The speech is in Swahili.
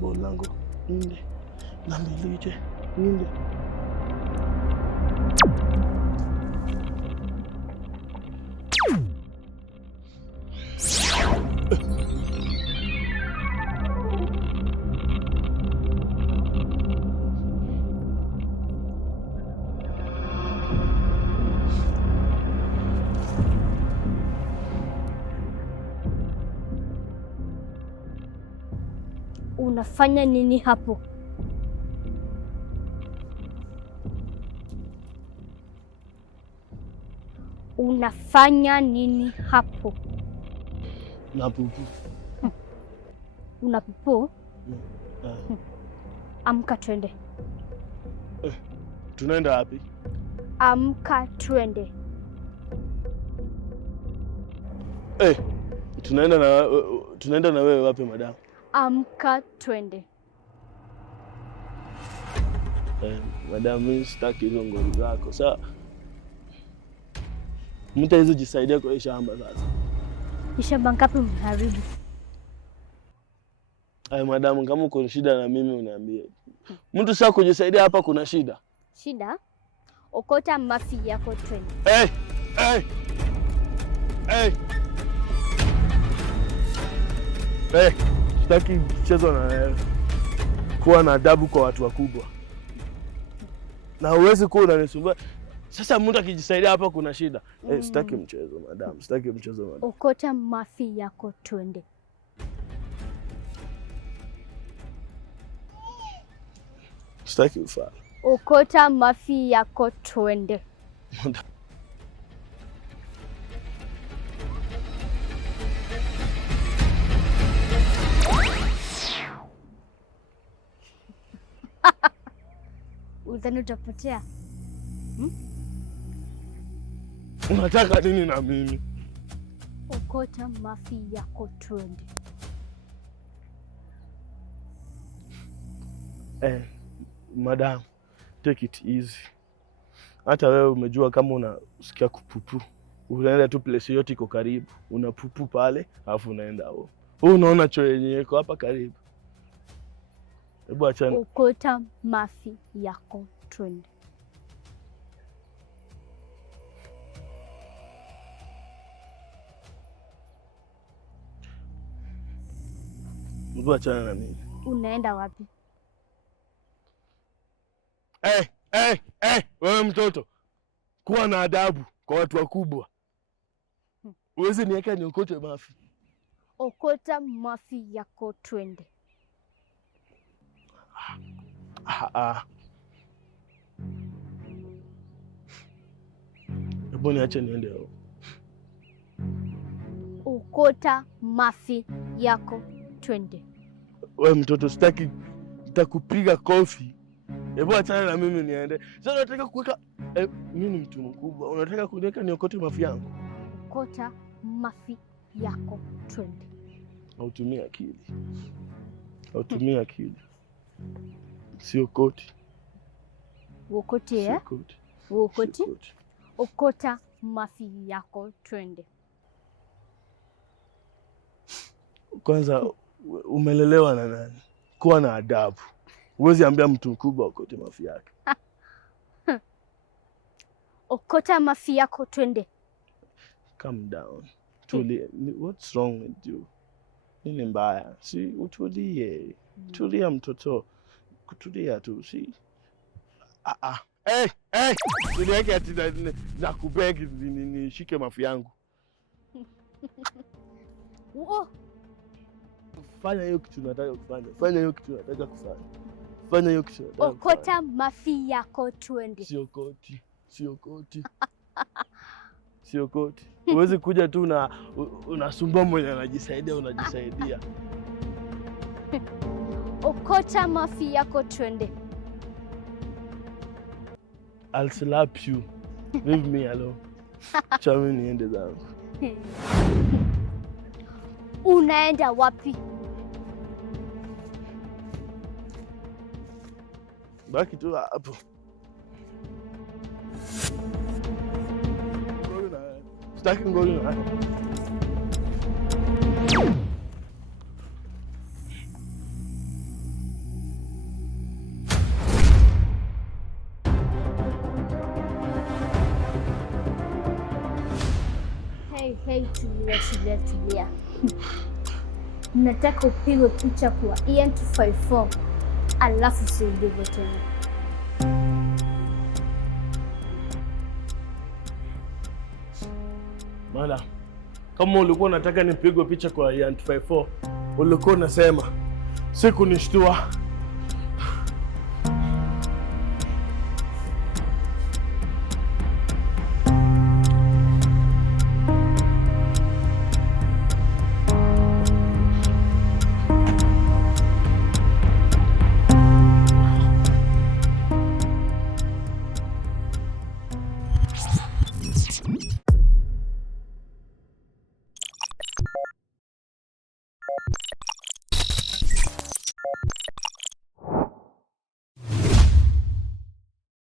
bolango ninde nambilije ninde. Unafanya nini hapo? Unafanya nini hapo? Napupu. Unapupu? Amka twende. Tunaenda wapi? Amka twende. Tunaenda na wewe wapi madam? Amka twende. Madam, mimi sitaki hizo ngori zako. Sawa? Mta hizo jisaidia kwa shamba sasa. Shamba ngapi umeharibu? Madam, kama uko shida na mimi uniambie. Mtu sasa kujisaidia hapa kuna shida. Shida? Okota mafi yako twende. Sitaki mchezo na wewe. Kuwa na adabu kwa watu wakubwa. Na huwezi kuwa unanisumbua. Sasa mtu akijisaidia hapa kuna shida. Sitaki mchezo madam, sitaki mchezo madam. Okota mafi yako twende. Sitaki ufala. Okota mafi yako twende. Udhani utapotea? Unataka nini na mimi? Okota mafi yako twende. Madam, take it easy. Hata wewe umejua kama unasikia kupupu. Unaenda tu place yote iko karibu. Unapupu pale, alafu unaenda huko. Wewe unaona choo yenyewe iko hapa karibu. Hebu achana. Okota mafi yako twende. Hebu achana na mimi. Unaenda wapi? Wewe mtoto. Kuwa na adabu kwa watu wakubwa. Uwezi niweka niokote mafi. Okota mafi yako twende. Hebu niache niende huko. Okota mafi yako twende. Wewe mtoto, sitaki, nitakupiga kofi. Hebu achana na mimi niende. Sasa unataka kuweka mimi ni mtu mkubwa. Unataka kuniweka niokote mafi yangu? Okota mafi yako twende. Hautumii akili. Hautumii akili. Sio koti. Wokote Sio koti. Wokote. Okota mafi yako twende. Kwanza umelelewa na nani? Kuwa na adabu. Huwezi ambia mtu mkubwa okote mafi yake. Okota mafi yako twende. Calm down. Tulia. What's wrong with you? Nini mbaya? Si utulie. Tulia mtoto. Kutulia tu, si. Niweke ati na kubegi nishike mafi yangu. Fanya hiyo kitu nataka kufanya. Fanya hiyo kitu nataka kufanya. Fanya hiyo kitu nataka kufanya. Okota mafi yako twende. Sio koti. Sio koti. Sio koti. Huwezi kuja tu na unasumbua mwenye anajisaidia unajisaidia. Okota mafi yako twende. I'll slap you. Leave me alone. Chami niende zangu. Unaenda wapi? Baki tu hapo. Sitaki ngoli na. Hey, tulia. Nataka upigwe picha kwa EN254 alafu usirudie tena. Madam, kama ulikuwa unataka nipigwe picha kwa EN254, ulikuwa unasema sikunishtua.